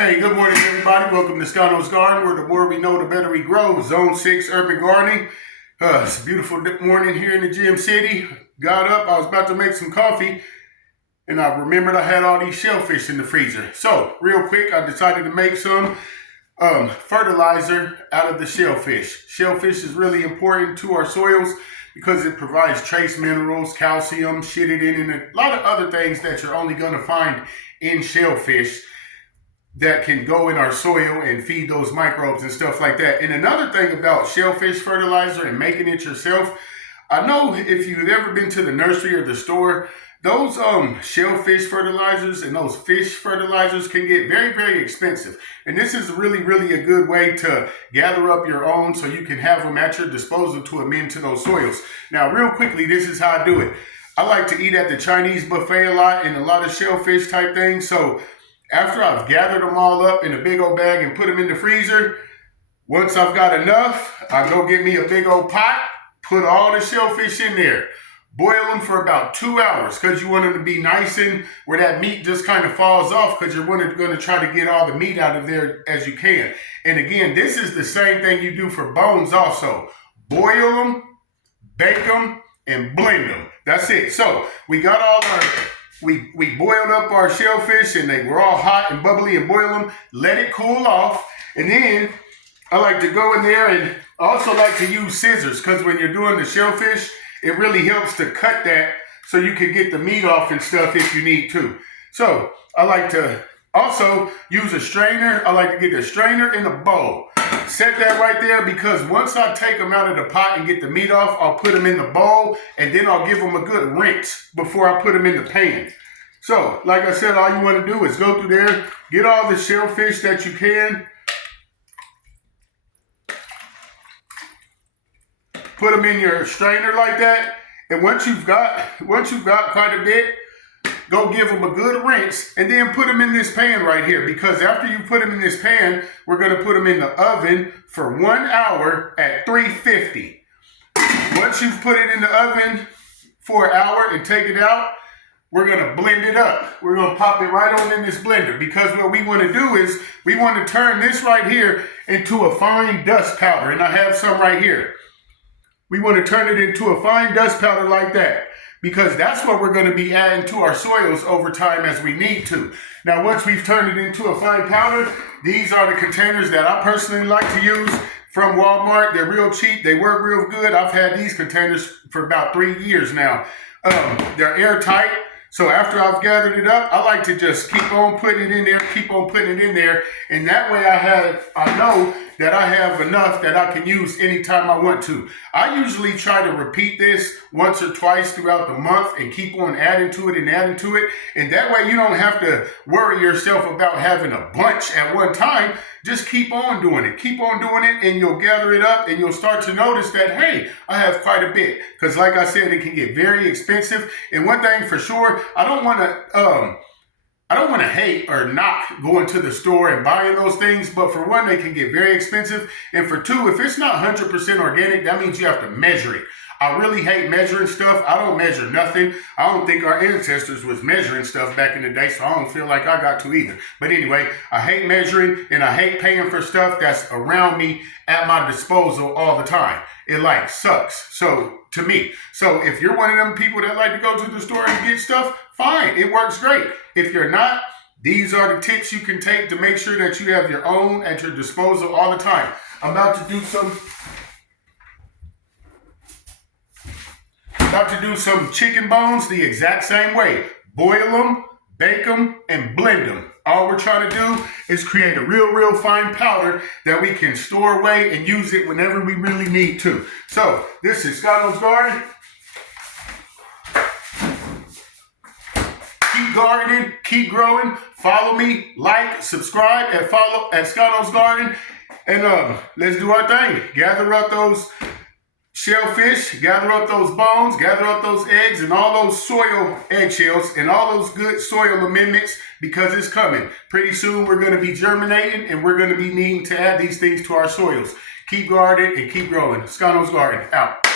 Hey, good morning, everybody. Welcome to Scano's Garden, where the more we know, the better we grow. Zone 6 Urban Gardening. It's a beautiful morning here in the Gym City. Got up, I was about to make some coffee, and I remembered I had all these shellfish in the freezer. So, real quick, I decided to make some fertilizer out of the shellfish. Shellfish is really important to our soils because it provides trace minerals, calcium, chitidin, and a lot of other things that you're only going to find in shellfish that can go in our soil and feed those microbes and stuff like that. And another thing about shellfish fertilizer and making it yourself, I know if you've ever been to the nursery or the store, those shellfish fertilizers and those fish fertilizers can get very, very expensive. And this is really, really a good way to gather up your own so you can have them at your disposal to amend to those soils. Now, real quickly, this is how I do it. I like to eat at the Chinese buffet a lot and a lot of shellfish type things. So after I've gathered them all up in a big old bag and put them in the freezer, once I've got enough, I go get me a big old pot, put all the shellfish in there, boil them for about 2 hours because you want them to be nice and where that meat just kind of falls off because you're going to try to get all the meat out of there as you can. And again, this is the same thing you do for bones also. Boil them, bake them, and blend them. That's it. So we got all our... We boiled up our shellfish and they were all hot and bubbly and boil them, let it cool off. And then I like to go in there and also like to use scissors because when you're doing the shellfish, it really helps to cut that so you can get the meat off and stuff if you need to. So I like to also use a strainer. I like to get a strainer in a bowl. Set that right there because once I take them out of the pot and get the meat off, I'll put them in the bowl and then I'll give them a good rinse before I put them in the pan. So, like I said, all you want to do is go through there, get all the shellfish that you can, put them in your strainer like that, and once you've got quite a bit, go give them a good rinse and then put them in this pan right here because after you put them in this pan, we're going to put them in the oven for 1 hour at 350. Once you've put it in the oven for an hour and take it out, we're going to blend it up. We're going to pop it right on in this blender because what we want to do is we want to turn this right here into a fine dust powder. And I have some right here. We want to turn it into a fine dust powder like that because that's what we're going to be adding to our soils over time as we need to. Now, once we've turned it into a fine powder, these are the containers that I personally like to use from Walmart. They're real cheap. They work real good. I've had these containers for about 3 years now. They're airtight. So after I've gathered it up, I like to just keep on putting it in there, and that way I know that I have enough that I can use anytime I want to. I usually try to repeat this once or twice throughout the month and keep on adding to it, and that way you don't have to worry yourself about having a bunch at one time. Just keep on doing it, and you'll gather it up, and you'll start to notice that, hey, I have quite a bit. Because like I said, it can get very expensive. And one thing for sure, I don't want to hate or knock going to the store and buying those things. But for one, they can get very expensive. And for two, if it's not 100% organic, that means you have to measure it. I really hate measuring stuff. I don't measure nothing. I don't think our ancestors was measuring stuff back in the day, so I don't feel like I got to either. But anyway, I hate measuring and I hate paying for stuff that's around me at my disposal all the time. It sucks. So to me, so if you're one of them people that like to go to the store and get stuff, fine, it works great. If you're not, these are the tips you can take to make sure that you have your own at your disposal all the time. I'm about to do some chicken bones the exact same way. Boil them, bake them, and blend them. All we're trying to do is create a real fine powder that we can store away and use it whenever we really need to. So this is Scano's Garden. Keep gardening, keep growing. Follow me, like, subscribe, and follow at Scano's Garden. And let's do our thing. Gather up those shellfish, gather up those bones, gather up those eggs and all those soil eggshells and all those good soil amendments because it's coming. Pretty soon we're going to be germinating and we're going to be needing to add these things to our soils. Keep gardening and keep growing. Scano's Garden out.